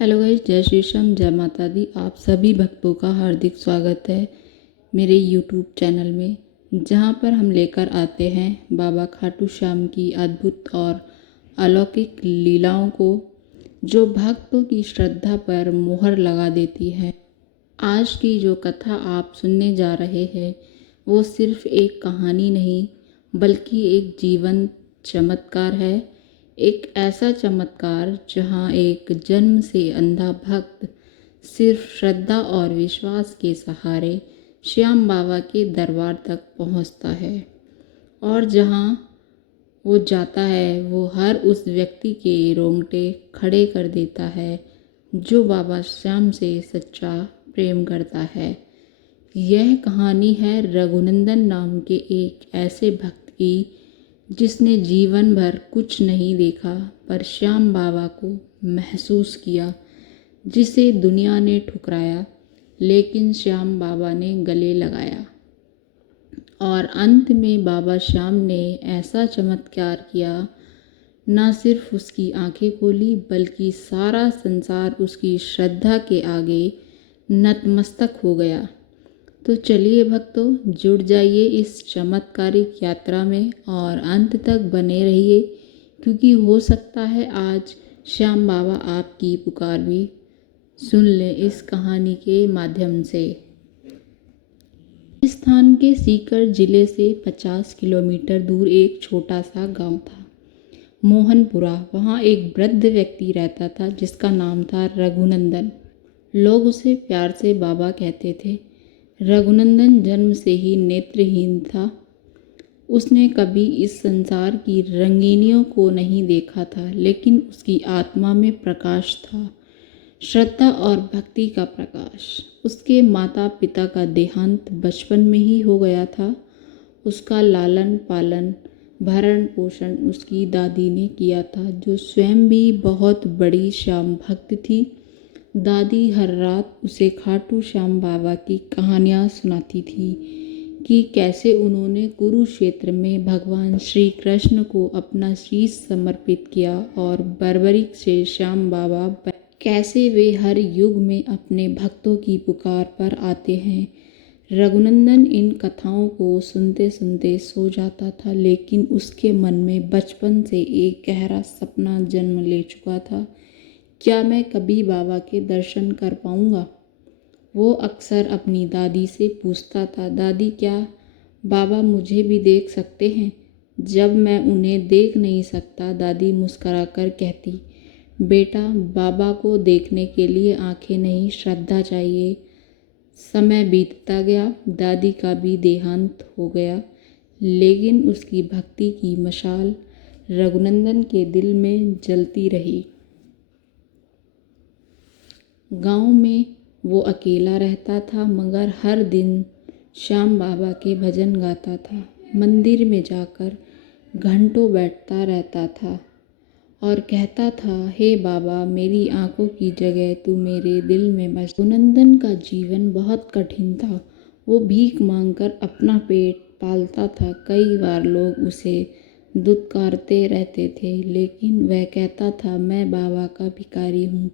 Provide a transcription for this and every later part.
Hello guys, जय श्री श्याम, जय माता दी। आप सभी भक्तों का हार्दिक स्वागत है मेरे यूट्यूब चैनल में, जहां पर हम लेकर आते हैं बाबा खाटू श्याम की अद्भुत और अलौकिक लीलाओं को, जो भक्तों की श्रद्धा पर मोहर लगा देती है। आज की जो कथा आप सुनने जा रहे हैं वो सिर्फ एक कहानी नहीं, बल्कि एक जीवंत चमत्कार है। एक ऐसा चमत्कार जहां एक जन्म से अंधा भक्त सिर्फ श्रद्धा और विश्वास के सहारे श्याम बाबा के दरबार तक पहुंचता है, और जहां वो जाता है वो हर उस व्यक्ति के रोंगटे खड़े कर देता है जो बाबा श्याम से सच्चा प्रेम करता है। यह कहानी है रघुनंदन नाम के एक ऐसे भक्त की जिसने जीवन भर कुछ नहीं देखा पर श्याम बाबा को महसूस किया, जिसे दुनिया ने ठुकराया लेकिन श्याम बाबा ने गले लगाया। और अंत में बाबा श्याम ने ऐसा चमत्कार किया, न सिर्फ उसकी आंखें खोली बल्कि सारा संसार उसकी श्रद्धा के आगे नतमस्तक हो गया। तो चलिए भक्तों, जुड़ जाइए इस चमत्कारिक यात्रा में और अंत तक बने रहिए, क्योंकि हो सकता है आज श्याम बाबा आपकी पुकार भी सुन ले इस कहानी के माध्यम से। राजस्थान के सीकर जिले से 50 किलोमीटर दूर एक छोटा सा गांव था, मोहनपुरा। वहाँ एक वृद्ध व्यक्ति रहता था जिसका नाम था रघुनंदन। लोग उसे प्यार से बाबा कहते थे। रघुनंदन जन्म से ही नेत्रहीन था। उसने कभी इस संसार की रंगीनियों को नहीं देखा था, लेकिन उसकी आत्मा में प्रकाश था, श्रद्धा और भक्ति का प्रकाश। उसके माता पिता का देहांत बचपन में ही हो गया था। उसका लालन पालन भरण पोषण उसकी दादी ने किया था, जो स्वयं भी बहुत बड़ी श्याम भक्त थी। दादी हर रात उसे खाटू श्याम बाबा की कहानियाँ सुनाती थी कि कैसे उन्होंने कुरुक्षेत्र में भगवान श्री कृष्ण को अपना शीश समर्पित किया, और बर्बरिक से श्याम बाबा कैसे वे हर युग में अपने भक्तों की पुकार पर आते हैं। रघुनंदन इन कथाओं को सुनते सुनते सो जाता था, लेकिन उसके मन में बचपन से एक गहरा सपना जन्म ले चुका था। क्या मैं कभी बाबा के दर्शन कर पाऊंगा? वो अक्सर अपनी दादी से पूछता था, दादी क्या बाबा मुझे भी देख सकते हैं? जब मैं उन्हें देख नहीं सकता, दादी मुस्कुराकर कहती, बेटा बाबा को देखने के लिए आंखें नहीं, श्रद्धा चाहिए। समय बीतता गया, दादी का भी देहांत हो गया, लेकिन उसकी भक्ति की मशाल रघुनंदन के दिल में जलती रही। गांव में वो अकेला रहता था, मगर हर दिन श्याम बाबा के भजन गाता था। मंदिर में जाकर घंटों बैठता रहता था और कहता था, हे बाबा मेरी आंखों की जगह तू मेरे दिल में बस। रघुनंदन का जीवन बहुत कठिन था। वो भीख मांगकर अपना पेट पालता था। कई बार लोग उसे दुत्कारते रहते थे, लेकिन वह कहता था, मैं बाबा का भिखारी हूँ।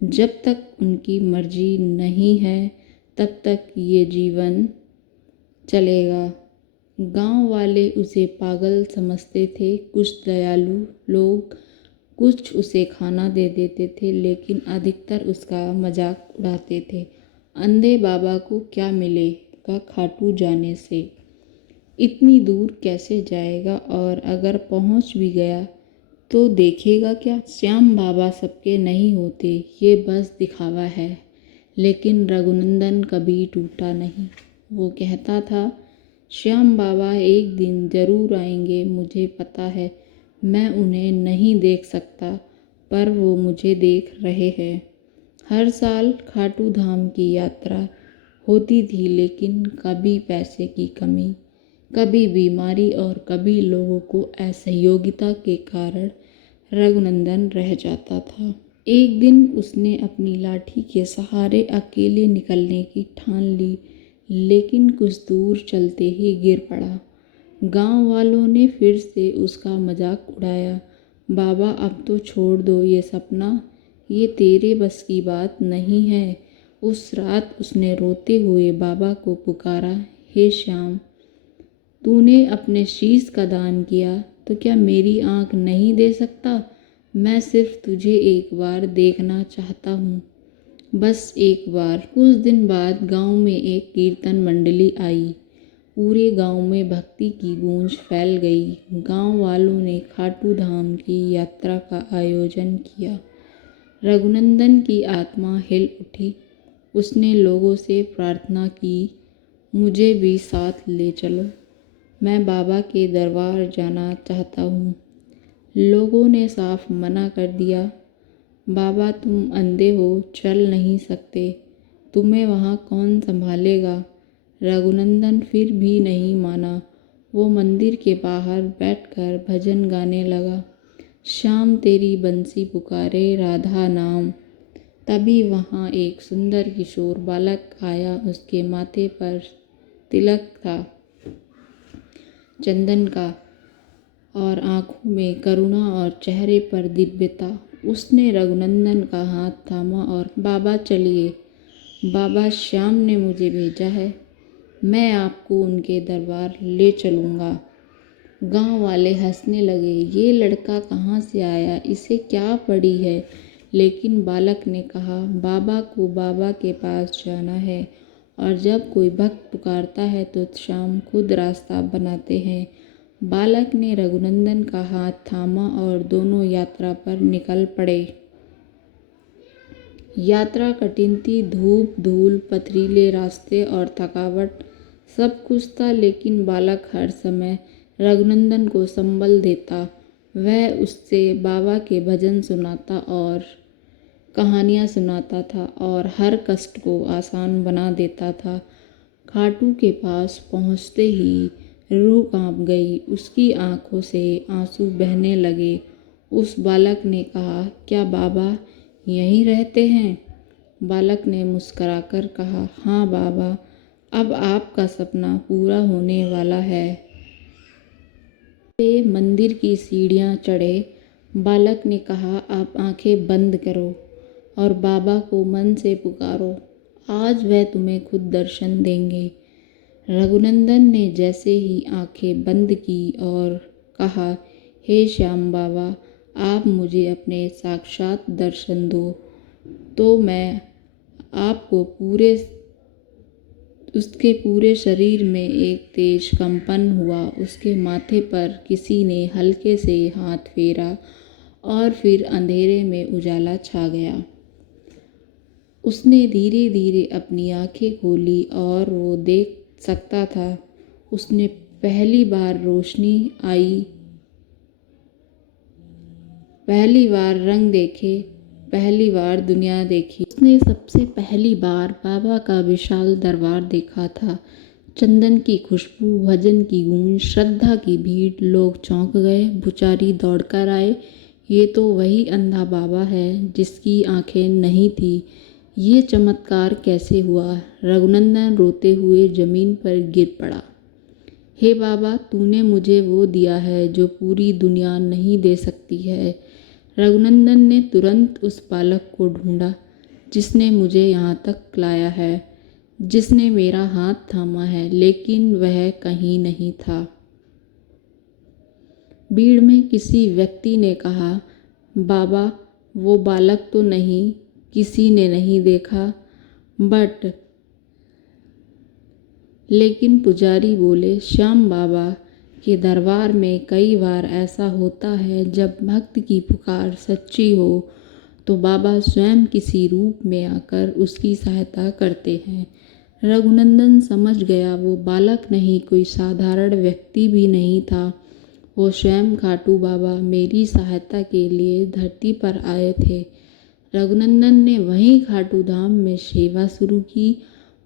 जब तक उनकी मर्जी नहीं है तब तक ये जीवन चलेगा। गांव वाले उसे पागल समझते थे। कुछ दयालु लोग कुछ उसे खाना दे देते थे, लेकिन अधिकतर उसका मजाक उड़ाते थे। अंधे बाबा को क्या मिलेगा खाटू जाने से? इतनी दूर कैसे जाएगा? और अगर पहुंच भी गया तो देखेगा क्या? श्याम बाबा सबके नहीं होते, ये बस दिखावा है। लेकिन रघुनंदन कभी टूटा नहीं। वो कहता था, श्याम बाबा एक दिन जरूर आएंगे, मुझे पता है। मैं उन्हें नहीं देख सकता, पर वो मुझे देख रहे हैं। हर साल खाटू धाम की यात्रा होती थी, लेकिन कभी पैसे की कमी, कभी बीमारी और कभी लोगों को असहयोगिता के कारण रघुनंदन रह जाता था। एक दिन उसने अपनी लाठी के सहारे अकेले निकलने की ठान ली, लेकिन कुछ दूर चलते ही गिर पड़ा। गांव वालों ने फिर से उसका मजाक उड़ाया, बाबा अब तो छोड़ दो ये सपना, ये तेरे बस की बात नहीं है। उस रात उसने रोते हुए बाबा को पुकारा, हे श्याम, तूने अपने शीश का दान किया तो क्या मेरी आँख नहीं दे सकता? मैं सिर्फ तुझे एक बार देखना चाहता हूँ, बस एक बार। कुछ दिन बाद गांव में एक कीर्तन मंडली आई। पूरे गांव में भक्ति की गूंज फैल गई। गांव वालों ने खाटू धाम की यात्रा का आयोजन किया। रघुनंदन की आत्मा हिल उठी। उसने लोगों से प्रार्थना की, मुझे भी साथ ले चलो, मैं बाबा के दरबार जाना चाहता हूँ। लोगों ने साफ मना कर दिया, बाबा तुम अंधे हो, चल नहीं सकते, तुम्हें वहाँ कौन संभालेगा। रघुनंदन फिर भी नहीं माना। वो मंदिर के बाहर बैठकर भजन गाने लगा, शाम तेरी बंसी पुकारे राधा नाम। तभी वहाँ एक सुंदर किशोर बालक आया। उसके माथे पर तिलक था चंदन का, और आँखों में करुणा और चेहरे पर दिव्यता। उसने रघुनंदन का हाथ थामा और, बाबा चलिए, बाबा श्याम ने मुझे भेजा है, मैं आपको उनके दरबार ले चलूँगा। गांव वाले हंसने लगे, ये लड़का कहाँ से आया, इसे क्या पड़ी है। लेकिन बालक ने कहा, बाबा को बाबा के पास जाना है, और जब कोई भक्त पुकारता है तो श्याम खुद रास्ता बनाते हैं। बालक ने रघुनंदन का हाथ थामा और दोनों यात्रा पर निकल पड़े। यात्रा कठिन थी, धूप, धूल, पथरीले रास्ते और थकावट सब कुछ था, लेकिन बालक हर समय रघुनंदन को संबल देता। वह उससे बाबा के भजन सुनाता और कहानियाँ सुनाता था और हर कष्ट को आसान बना देता था। खाटू के पास पहुँचते ही रूह कांप गई। उसकी आंखों से आंसू बहने लगे। उस बालक ने कहा, क्या बाबा यहीं रहते हैं? बालक ने मुस्कुराकर कहा, हाँ बाबा, अब आपका सपना पूरा होने वाला है। वे मंदिर की सीढ़ियाँ चढ़े। बालक ने कहा, आप आंखें बंद करो और बाबा को मन से पुकारो, आज वह तुम्हें खुद दर्शन देंगे। रघुनंदन ने जैसे ही आंखें बंद की और कहा, हे श्याम बाबा, आप मुझे अपने साक्षात दर्शन दो, तो मैं आपको उसके पूरे शरीर में एक तेज कंपन हुआ। उसके माथे पर किसी ने हल्के से हाथ फेरा और फिर अंधेरे में उजाला छा गया। उसने धीरे धीरे अपनी आंखें खोली और वो देख सकता था। उसने पहली बार रोशनी आई, पहली बार रंग देखे, पहली बार दुनिया देखी। उसने सबसे पहली बार बाबा का विशाल दरबार देखा था। चंदन की खुशबू, भजन की गूंज, श्रद्धा की भीड़। लोग चौंक गए। पुजारी दौड़कर आए, ये तो वही अंधा बाबा है जिसकी आंखें नहीं थी। ये चमत्कार कैसे हुआ? रघुनंदन रोते हुए जमीन पर गिर पड़ा। हे बाबा, तूने मुझे वो दिया है जो पूरी दुनिया नहीं दे सकती है। रघुनंदन ने तुरंत उस बालक को ढूंढा जिसने मुझे यहाँ तक लाया है, जिसने मेरा हाथ थामा है, लेकिन वह कहीं नहीं था। भीड़ में किसी व्यक्ति ने कहा, बाबा, वो बालक तो नहीं, किसी ने नहीं देखा। लेकिन पुजारी बोले, श्याम बाबा के दरबार में कई बार ऐसा होता है, जब भक्त की पुकार सच्ची हो तो बाबा स्वयं किसी रूप में आकर उसकी सहायता करते हैं। रघुनंदन समझ गया, वो बालक नहीं, कोई साधारण व्यक्ति भी नहीं था, वो स्वयं खाटू बाबा मेरी सहायता के लिए धरती पर आए थे। रघुनंदन ने वहीं खाटू धाम में सेवा शुरू की।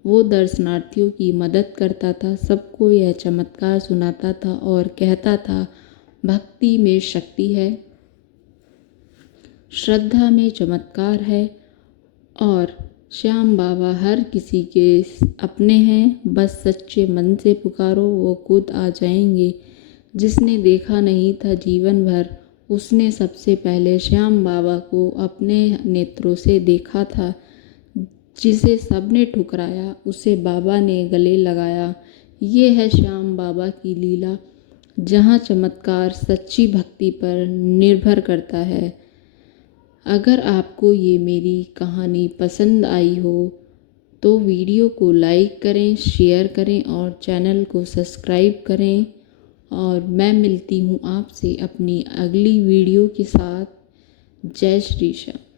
वो दर्शनार्थियों की मदद करता था, सबको यह चमत्कार सुनाता था और कहता था, भक्ति में शक्ति है, श्रद्धा में चमत्कार है, और श्याम बाबा हर किसी के अपने हैं, बस सच्चे मन से पुकारो, वो खुद आ जाएंगे। जिसने देखा नहीं था जीवन भर, उसने सबसे पहले श्याम बाबा को अपने नेत्रों से देखा था। जिसे सबने ठुकराया उसे बाबा ने गले लगाया। ये है श्याम बाबा की लीला, जहाँ चमत्कार सच्ची भक्ति पर निर्भर करता है। अगर आपको ये मेरी कहानी पसंद आई हो तो वीडियो को लाइक करें, शेयर करें और चैनल को सब्सक्राइब करें। और मैं मिलती हूँ आपसे अपनी अगली वीडियो के साथ। जय श्री श्याम।